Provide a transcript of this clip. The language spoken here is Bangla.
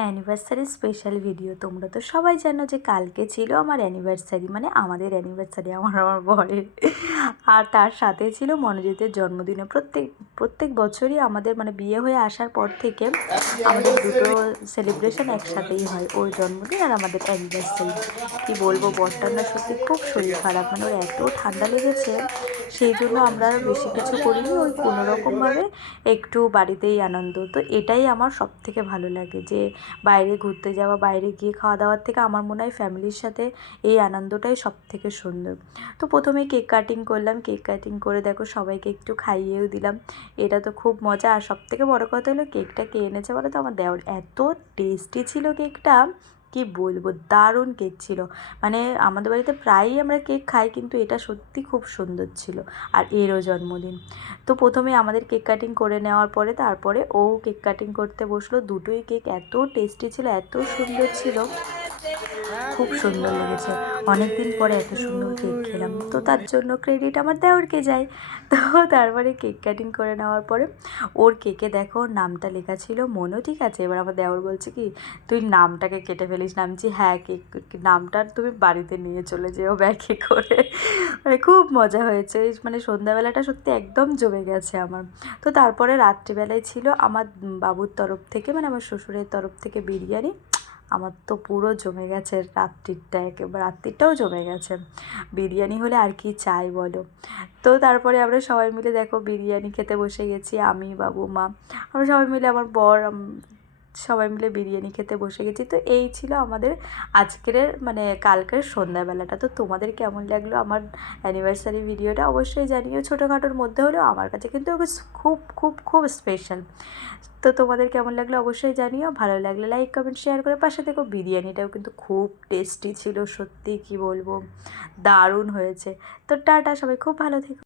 Anniversary special video. তোমরা তো সবাই জানো যে কালকে ছিল আমার অ্যানিভার্সারি, মানে আমাদের অ্যানিভার্সারি, আমার বরের। আর তার সাথে ছিল মনোজিতের জন্মদিনে। প্রত্যেক বছরই আমাদের মানে বিয়ে হয়ে আসার পর থেকে আমাদের দুটো সেলিব্রেশন একসাথেই হয়, ওর জন্মদিন আর আমাদের অ্যানিভার্সারি। কি বলবো, বরটার না সত্যি খুব শরীর খারাপ, মানে ওর এত ঠান্ডা লেগেছে, সেই জন্য আমরা আর বেশি কিছু করিনি, ওই কোনোরকমভাবে একটু বাড়িতেই আনন্দ। তো এটাই আমার সবথেকে ভালো লাগে, যে বাইরে ঘুরতে যাওয়া, বাইরে গিয়ে খাওয়া দাওয়ার থেকে আমার মনে হয় ফ্যামিলির সাথে এই আনন্দটাই সব থেকে সুন্দর। তো প্রথমে কেক কাটিং করলাম, কেক কাটিং করে দেখো সবাইকে একটু খাইয়েও দিলাম। এটা তো খুব মজা। আর সব থেকে বড়ো কথা হলো কেকটা কে এনেছে বলো তো, আমার দেওর। এত টেস্টি ছিল কেকটা, কি বলবো, দারুণ কেক ছিল। মানে আমাদের বাড়িতে প্রায়ই আমরা কেক খাই, কিন্তু এটা সত্যি খুব সুন্দর ছিল। আর এরও জন্মদিন। তো প্রথমে আমাদের কেক কাটিং করে নেওয়ার পরে তারপরে ও কেক কাটিং করতে বসলো। দুটোই কেক এত টেস্টি ছিল, এত সুন্দর ছিল, খুব সুন্দর লেগেছে। অনেক দিন পরে এত সুন্দর কেক খেলাম, তো তার জন্য ক্রেডিট আমার দেওরকে যায়। তো তারপরে কেক কাটিং করে নেওয়ার পরে ওর কেকে দেখো ওর নামটা লেখা ছিল মনু, ঠিক আছে। এবার আমার দেওর বলছে কি, তুই নামটাকে কেটে ফেলিস। নামছি হ্যাঁ, কেক নামটা তুমি বাড়িতে নিয়ে চলে যেও ব্যাগে করে। মানে খুব মজা হয়েছে, মানে সন্ধ্যাবেলাটা সত্যি একদম জমে গেছে আমার। তো তারপরে রাত্রিবেলায় ছিল আমার বাবুর তরফ থেকে, মানে আমার শ্বশুরের তরফ থেকে বিরিয়ানি। আমার তো পুরো জমে গেছে রাত্রিরটা, একেবারে রাত্রিরটাও জমে গেছে। বিরিয়ানি হলে আর কি চাই বলো। তো তারপরে আমরা সবাই মিলে দেখো বিরিয়ানি খেতে বসে গেছি, আমি, বাবু, মা, আমরা সবাই মিলে, আমার বর, সবাই মিলে বিরিয়ানি খেতে বসে গেছি। তো এই ছিল আমাদের আজকের মানে কালকের সন্ধ্যাবেলাটা। তো তোমাদের কেমন লাগলো আমার অ্যানিভার্সারি ভিডিওটা অবশ্যই জানিও। ছোটোখাটোর মধ্যে হলেও আমার কাছে কিন্তু খুব খুব খুব স্পেশাল। তো তোমাদের কেমন লাগলো অবশ্যই জানিও। ভালো লাগলে লাইক কমেন্ট শেয়ার করে পাশে থেকো। বিরিয়ানিটাও কিন্তু খুব টেস্টি ছিল, সত্যি কি বলবো, দারুণ হয়েছে। তো টাটা, সবাই খুব ভালো থেকো।